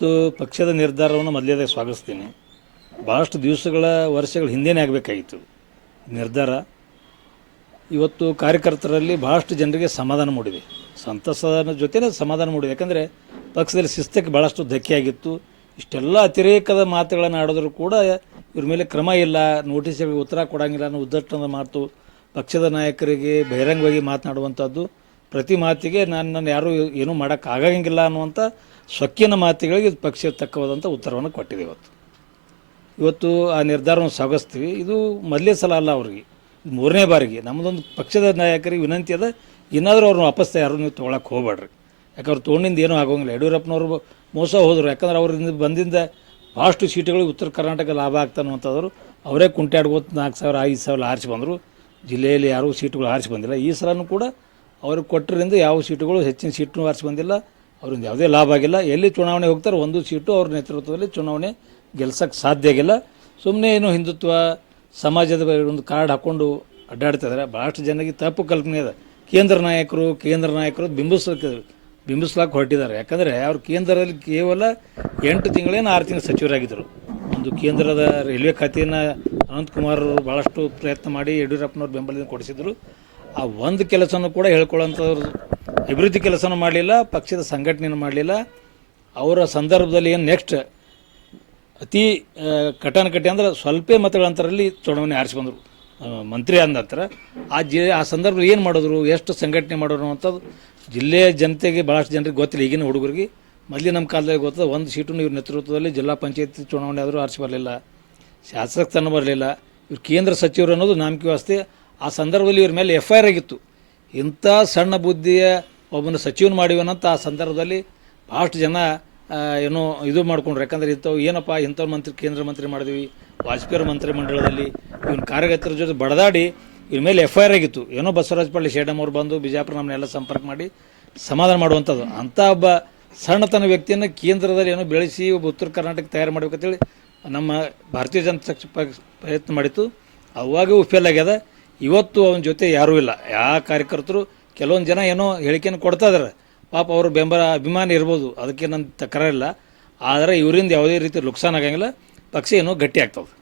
ಮತ್ತು ಪಕ್ಷದ ನಿರ್ಧಾರವನ್ನು ಮೊದಲೇ ಸ್ವಾಗತಿಸ್ತೀನಿ. ಭಾಳಷ್ಟು ದಿವಸಗಳ, ವರ್ಷಗಳ ಹಿಂದೆನೇ ಆಗಬೇಕಾಗಿತ್ತು ನಿರ್ಧಾರ, ಇವತ್ತು ಕಾರ್ಯಕರ್ತರಲ್ಲಿ ಭಾಳಷ್ಟು ಜನರಿಗೆ ಸಮಾಧಾನ ಮೂಡಿದೆ. ಸಂತಸದ ಜೊತೆನೇ ಸಮಾಧಾನ ಮೂಡಿದೆ. ಯಾಕಂದರೆ ಪಕ್ಷದಲ್ಲಿ ಶಿಸ್ತಕ್ಕೆ ಭಾಳಷ್ಟು ಧಕ್ಕೆ ಆಗಿತ್ತು. ಇಷ್ಟೆಲ್ಲ ಅತಿರೇಕದ ಮಾತುಗಳನ್ನು ಆಡಿದ್ರು ಕೂಡ ಇವ್ರ ಮೇಲೆ ಕ್ರಮ ಇಲ್ಲ, ನೋಟಿಸ್ಗೆ ಉತ್ತರ ಕೊಡೋಂಗಿಲ್ಲ ಅನ್ನೋ ಉದ್ದಟ್ಟದ ಮಾತು ಪಕ್ಷದ ನಾಯಕರಿಗೆ ಬಹಿರಂಗವಾಗಿ ಮಾತನಾಡುವಂಥದ್ದು ಪ್ರತಿ ಮಾತಿಗೆ ನಾನು ನಾನು ಯಾರೂ ಏನೂ ಮಾಡೋಕ್ಕಾಗಂಗಿಲ್ಲ ಅನ್ನುವಂಥ ಸೊಕ್ಕಿನ ಮಾತುಗಳಿಗೆ ಪಕ್ಷ ತಕ್ಕವಾದಂಥ ಉತ್ತರವನ್ನು ಕೊಟ್ಟಿದೆ ಇವತ್ತು. ಇವತ್ತು ಆ ನಿರ್ಧಾರವನ್ನು ಸ್ವಾಗತಿಸ್ತೀವಿ ಇದು ಮೊದಲೇ ಸಲ ಅಲ್ಲ ಅವ್ರಿಗೆ. ಮೂರನೇ ಬಾರಿಗೆ. ನಮ್ಮದೊಂದು ಪಕ್ಷದ ನಾಯಕರಿಗೆ ವಿನಂತಿ ಅದ ಏನಾದರೂ ಅವ್ರನ್ನ ವಾಪಸ್ ಯಾರು ನೀವು ತೊಗೊಳಕ್ಕೆ ಹೋಗ್ಬೇಡ್ರಿ. ಯಾಕಂದ್ರೆ ತೊಗೊಂಡಿಂದ ಏನೂ ಆಗೋಂಗಿಲ್ಲ. ಯಡಿಯೂರಪ್ಪನವರು ಮೋಸ ಹೋದರು. ಯಾಕಂದ್ರೆ ಅವರಿಂದ ಬಂದಿಂದ ಭಾಳಷ್ಟು ಸೀಟುಗಳಿಗೆ ಉತ್ತರ ಕರ್ನಾಟಕ ಲಾಭ ಆಗ್ತಾನಂಥದ್ರು ಅವರೇ ಕುಂಟಾಡ್ಕೋತ ನಾಲ್ಕು ಸಾವಿರ, ಐದು ಸಾವಿರ ಆರಿಸಿ ಬಂದರು. ಜಿಲ್ಲೆಯಲ್ಲಿ ಯಾರೂ ಸೀಟುಗಳು ಆರಿಸಿ ಬಂದಿಲ್ಲ. ಈ ಸಲನೂ ಕೂಡ ಅವ್ರಿಗೆ ಕೊಟ್ಟರಿಂದ ಯಾವ ಸೀಟುಗಳು ಹೆಚ್ಚಿನ ಸೀಟ್ನೂ ಆರಿಸಿ ಬಂದಿಲ್ಲ. ಅವರಿಂದ ಯಾವುದೇ ಲಾಭ ಆಗಿಲ್ಲ. ಎಲ್ಲಿ ಚುನಾವಣೆ ಹೋಗ್ತಾರೆ ಒಂದು ಸೀಟು ಅವ್ರ ನೇತೃತ್ವದಲ್ಲಿ ಚುನಾವಣೆ ಗೆಲ್ಸಕ್ಕೆ ಸಾಧ್ಯ ಆಗಿಲ್ಲ. ಸುಮ್ಮನೆ ಏನು ಹಿಂದುತ್ವ, ಸಮಾಜದ ಒಂದು ಕಾರ್ಡ್ ಹಾಕ್ಕೊಂಡು ಅಡ್ಡಾಡ್ತಾ ಇದ್ದಾರೆ ಭಾಳಷ್ಟು ಜನರಿಗೆ ತಪ್ಪು ಕಲ್ಪನೆ ಇದೆ. ಕೇಂದ್ರ ನಾಯಕರು ಕೇಂದ್ರ ನಾಯಕರು ಬಿಂಬಿಸ್ಲಿಕ್ಕೆ ಬಿಂಬಿಸ್ಲಾಕೆ ಹೊರಟಿದ್ದಾರೆ. ಯಾಕಂದರೆ ಅವ್ರು ಕೇಂದ್ರದಲ್ಲಿ ಕೇವಲ ಎಂಟು ತಿಂಗಳೇನು ಆರು ತಿಂಗಳು ಸಚಿವರಾಗಿದ್ದರು. ಒಂದು ಕೇಂದ್ರದ ರೈಲ್ವೆ ಖಾತೆಯನ್ನು ಅನಂತಕುಮಾರ್ ಭಾಳಷ್ಟು ಪ್ರಯತ್ನ ಮಾಡಿ ಯಡಿಯೂರಪ್ಪನವ್ರು ಬೆಂಬಲದಿಂದ ಕೊಡಿಸಿದ್ರು. ಆ ಒಂದು ಕೆಲಸನೂ ಕೂಡ ಹೇಳ್ಕೊಳ್ಳೋಂಥವ್ರು ಅಭಿವೃದ್ಧಿ ಕೆಲಸನೂ ಮಾಡಲಿಲ್ಲ, ಪಕ್ಷದ ಸಂಘಟನೆಯನ್ನು ಮಾಡಲಿಲ್ಲ. ಅವರ ಸಂದರ್ಭದಲ್ಲಿ ಏನು ನೆಕ್ಸ್ಟ್ ಅತಿ ಕಟ್ಟಿ ಅಂದ್ರೆ ಸ್ವಲ್ಪ ಮತಗಳ ಅಂತರಲ್ಲಿ ಚುನಾವಣೆ ಆರಿಸ್ಕೊಂಡ್ರು ಮಂತ್ರಿ ಆದ ನಂತರ ಆ ಜಿ, ಆ ಸಂದರ್ಭದಲ್ಲಿ ಏನು ಮಾಡಿದ್ರು, ಎಷ್ಟು ಸಂಘಟನೆ ಮಾಡೋರು ಅಂಥದ್ದು ಜಿಲ್ಲೆಯ ಜನತೆಗೆ ಭಾಳಷ್ಟು ಜನರಿಗೆ ಗೊತ್ತಿಲ್ಲ. ಈಗಿನ ಹುಡುಗರಿಗೆ ಮೊದಲೇ ನಮ್ಮ ಕಾಲದಲ್ಲಿ ಗೊತ್ತದ, ಒಂದು ಸೀಟು ಇವ್ರ ನೇತೃತ್ವದಲ್ಲಿ ಜಿಲ್ಲಾ ಪಂಚಾಯತಿ ಚುನಾವಣೆ ಆದರೂ ಆರಿಸಿ ಬರಲಿಲ್ಲ. ಶಾಸಕ ಸ್ಥಾನ ಬರಲಿಲ್ಲ. ಇವ್ರು ಕೇಂದ್ರ ಸಚಿವರು ಅನ್ನೋದು ನಾಮಕೆ ವ್ಯವಸ್ಥೆ. ಆ ಸಂದರ್ಭದಲ್ಲಿ ಇವ್ರ ಮೇಲೆ ಎಫ್ ಐ ಆರ್ ಆಗಿತ್ತು. ಇಂಥ ಸಣ್ಣ ಬುದ್ಧಿಯ ಒಬ್ಬನ ಸಚಿವನ ಮಾಡಿವನಂತ ಆ ಸಂದರ್ಭದಲ್ಲಿ ಭಾಳಷ್ಟು ಜನ ಏನೋ ಇದು ಮಾಡ್ಕೊಂಡ್ರು. ಯಾಕಂದ್ರೆ ಇಂಥವು ಏನಪ್ಪ ಇಂಥವ್ರು ಮಂತ್ರಿ, ಕೇಂದ್ರ ಮಂತ್ರಿ ಮಾಡಿದ್ವಿ, ವಾಜಪೇಯಿ ಮಂತ್ರಿ ಮಂಡಲದಲ್ಲಿ ಇವನ್ ಕಾರ್ಯಕರ್ತರ ಜೊತೆ ಬಡದಾಡಿ ಇವ್ರ ಮೇಲೆ ಎಫ್ ಐ ಆಗಿತ್ತು. ಏನೋ ಬಸವರಾಜ ಪಳ್ಳಿ ಶೇಡಮ್ ಅವ್ರು ಬಂದು ಬಿಜಾಪುರ ನಮ್ಮನ್ನೆಲ್ಲ ಸಂಪರ್ಕ ಮಾಡಿ ಸಮಾಧಾನ ಮಾಡುವಂಥದ್ದು. ಅಂಥ ಒಬ್ಬ ಸಣ್ಣತನ ವ್ಯಕ್ತಿಯನ್ನು ಕೇಂದ್ರದಲ್ಲಿ ಏನೋ ಬೆಳೆಸಿ ಒಬ್ಬ ಉತ್ತರ ಕರ್ನಾಟಕ ತಯಾರು ಮಾಡಬೇಕಂತೇಳಿ ನಮ್ಮ ಭಾರತೀಯ ಜನತಾ ಪಕ್ಷ ಪ್ರಯತ್ನ ಮಾಡಿತ್ತು. ಅವಾಗ ಫೇಲ್ ಆಗ್ಯದ. ಇವತ್ತು ಅವನ ಜೊತೆ ಯಾರೂ ಇಲ್ಲ. ಯಾವ ಕಾರ್ಯಕರ್ತರು ಕೆಲವೊಂದು ಜನ ಏನೋ ಹೇಳಿಕೆಯನ್ನು ಕೊಡ್ತಾ ಇದಾರೆ. ಪಾಪ ಅವರು ಬೆಂಬಲ ಅಭಿಮಾನಿ ಇರ್ಬೋದು. ಅದಕ್ಕೆ ನನ್ನ ತಕರಾರಿಲ್ಲ. ಆದರೆ ಇವರಿಂದ ಯಾವುದೇ ರೀತಿ ನುಕ್ಸಾನ್ ಆಗಂಗಿಲ್ಲ. ಪಕ್ಷ ಏನೋ ಗಟ್ಟಿ ಆಗ್ತದೆ.